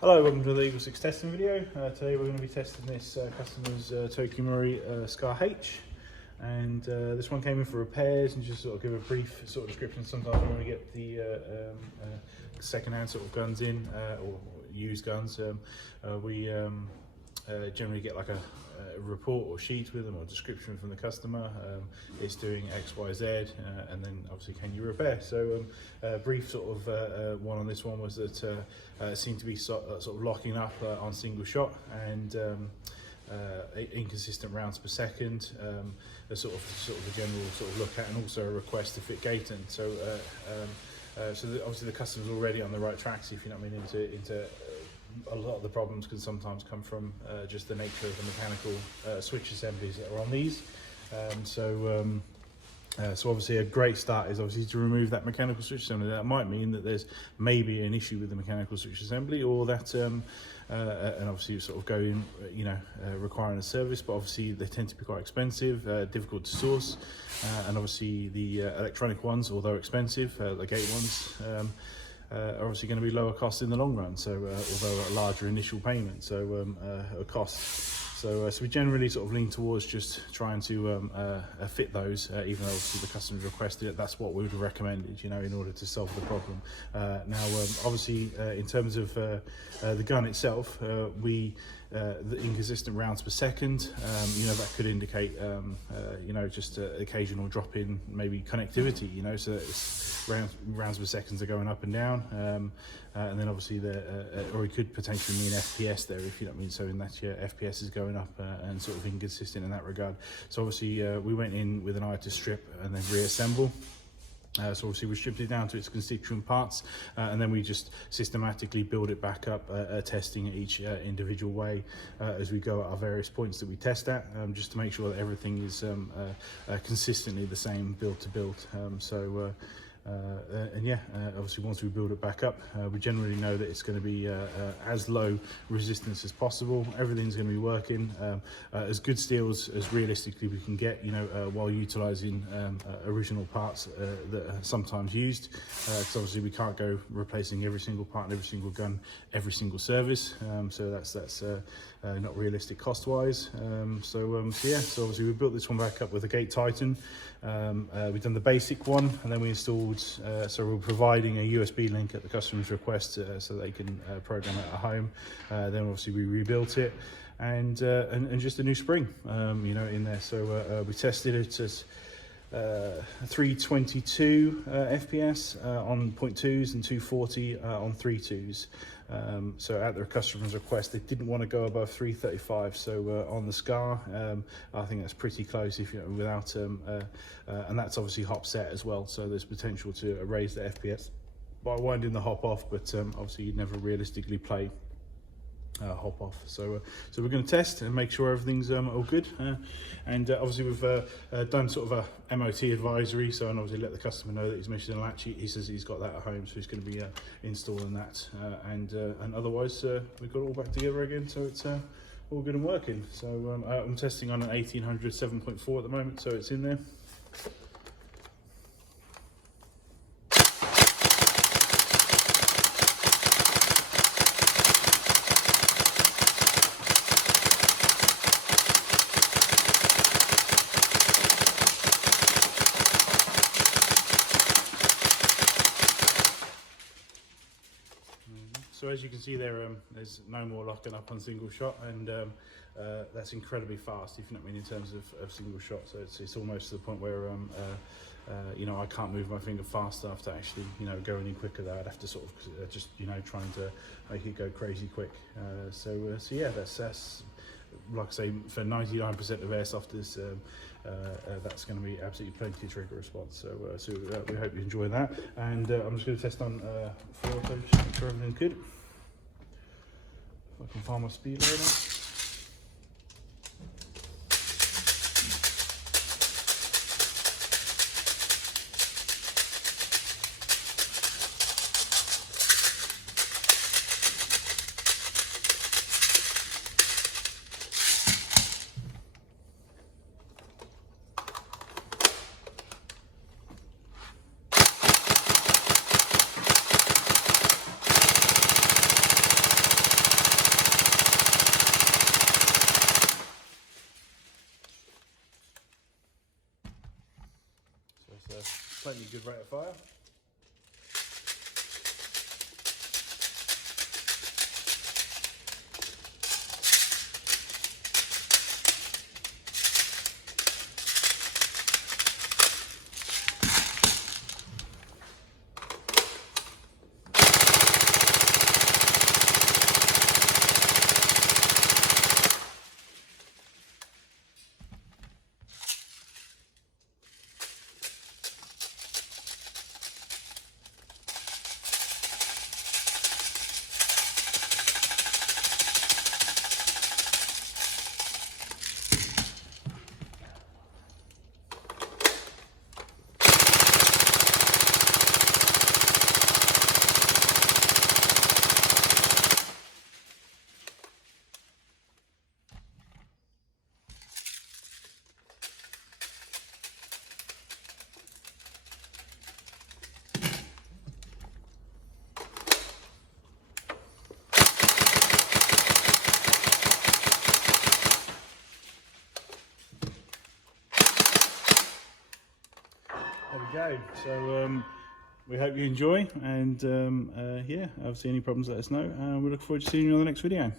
Hello, welcome to the EagleSix testing video. Today we're going to be testing this customer's TM SCAR H, and this one came in for repairs. And just sort of give a brief sort of description. Sometimes when we get the second-hand sort of guns in, or used guns, we generally get like a report or sheet with them, or description from the customer. It's doing X, Y, Z, and then obviously can you repair. So brief sort of one on this one was that it seemed to be sort of locking up on single shot, and inconsistent rounds per second. A sort of a general sort of look at, and also a request to fit gating. So obviously the customer's already on the right tracks, if you know what I mean, into a lot of the problems can sometimes come from just the nature of the mechanical switch assemblies that are on these. So obviously a great start is obviously to remove that mechanical switch assembly. That might mean that there's maybe an issue with the mechanical switch assembly, or that and obviously sort of going, requiring a service, but obviously they tend to be quite expensive, difficult to source, and obviously the electronic ones, although expensive, the gate ones, are obviously going to be lower cost in the long run, so although a larger initial payment, so a cost. So we generally sort of lean towards just trying to fit those, even though obviously the customer's requested it. That's what we would have recommended, in order to solve the problem. Now, obviously, in terms of the gun itself, the inconsistent rounds per second, that could indicate, just an occasional drop in maybe connectivity, so it's rounds per seconds are going up and down, and then obviously or it could potentially mean FPS there, if you know what I mean. So in that, your FPS is going up and sort of inconsistent in that regard. So obviously we went in with an eye to strip and then reassemble. So obviously we stripped it down to its constituent parts, and then we just systematically build it back up, testing each individual way as we go at our various points that we test at, just to make sure that everything is consistently the same build to build. Obviously once we build it back up, we generally know that it's going to be as low resistance as possible. Everything's going to be working as good steels as realistically we can get, while utilizing original parts that are sometimes used, because obviously we can't go replacing every single part and every single gun every single service, so that's not realistic cost wise. So obviously we built this one back up with a gate titan. We've done the basic one, and then we installed, so we're providing a USB link at the customer's request, so they can program it at home. Then obviously we rebuilt it, and just a new spring, in there. So we tested it at 322 FPS on 0.2s and 240 on 3.2s. So at the customer's request, they didn't want to go above 335. So on the SCAR, I think that's pretty close, if without and that's obviously hop set as well. So there's potential to raise the FPS by winding the hop off, but obviously you'd never realistically play hop off. So we're going to test and make sure everything's all good, and obviously we've done sort of a MOT advisory, so, and obviously let the customer know that he's missing a latch. He says he's got that at home, so he's going to be installing that, and otherwise we've got it all back together again, so it's all good and working. So I'm testing on an 1800 7.4 at the moment, so it's in there. So as you can see there, there's no more locking up on single shot, and that's incredibly fast, if you know what I mean, in terms of single shot. So it's almost to the point where I can't move my finger fast enough to actually go any quicker there. I'd have to sort of just trying to make it go crazy quick. So yeah, that's like I say, for 99% of airsofters, that's going to be absolutely plenty of trigger response. So we hope you enjoy that, and I'm just going to test on 4 auto, just make sure everything's good. If I can find my speed loader. plenty good rate of fire. There we go. So we hope you enjoy, and yeah, obviously any problems let us know, and we look forward to seeing you on the next video.